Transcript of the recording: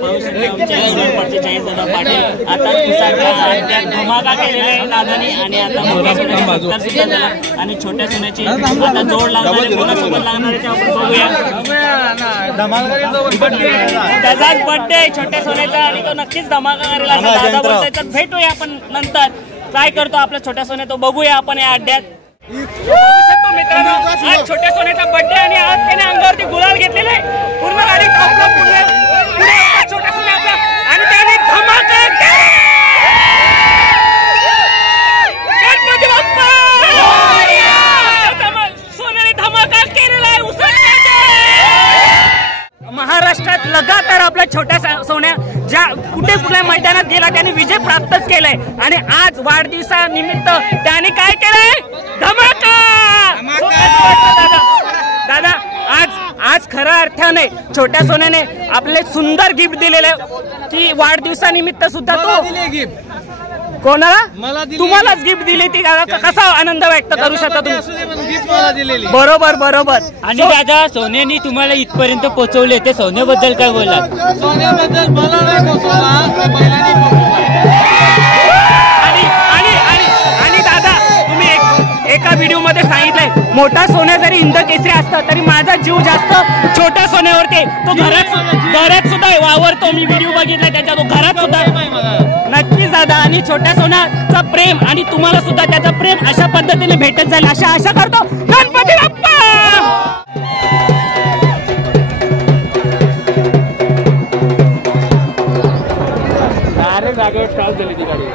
दादा पाटील आता धमाका केलेला आहे दादानी आणि आता आणि छोट्या सोन्याची आता जोड लागणार आहे, कोणासोबत लागणार आहे ते आपण बघूया। त्याचाच बर्थडे छोट्या सोन्याचा आणि तो नक्कीच धमाका करेल असं दादा बोलतोय। तर भेटूया आपण नंतर, काय करतो आपल्या छोट्या सोन्या तो बघूया आपण या अड्ड्यात। मित्रांनो आज छोट्या सोन्याचा बर्थडे आणि आज त्याने अंगावरती गुलाल घेतलेला आहे, पूर्ण गाडी छोट्या सोन्या आपला आणि त्याने धमाका सोन्याने धमाका केलेला आहे। महाराष्ट्रात लगातार आपल्या छोट्या सोन्या ज्या कुठे कुठल्या मैदानात गेला त्याने विजय प्राप्तच केलाय आणि आज वाढदिवसानिमित्त त्याने काय केलंय, धमाका। दादा आज खऱ्या अर्थाने छोट्या सोन्याने आपले सुंदर गिफ्ट दिलेले की वाढदिवसानिमित्त सुद्धा तो कोणाला तुम्हालाच गिफ्ट दिली ती, कसा आनंद व्यक्त करू शकता तुम्ही? बरोबर बरोबर। आणि दादा सोन्याने तुम्हाला इथपर्यंत पोहोचवले, ते सोन्याबद्दल काय बोला? सोन्याबद्दल मला नाही पोहोचवला, आणि दादा तुम्ही एका व्हिडिओ मध्ये सांगितलंय मोठा सोन्या जरी हिंद केसरी असता तरी माझा जीव जास्त छोट्या सोन्यावरती, तो घरात सुद्धा वावरतो। मी व्हिडिओ बघितला त्याच्या, तो घरात सुद्धा नक्कीच दादा। आणि छोट्या सोन्याचा प्रेम आणि तुम्हाला सुद्धा त्याचं प्रेम अशा पद्धतीने भेटत जाईल अशा आशा करतो। गणपती बाप्पा। डायरेक्ट जागेवर स्टॉप झाली ती गाडी।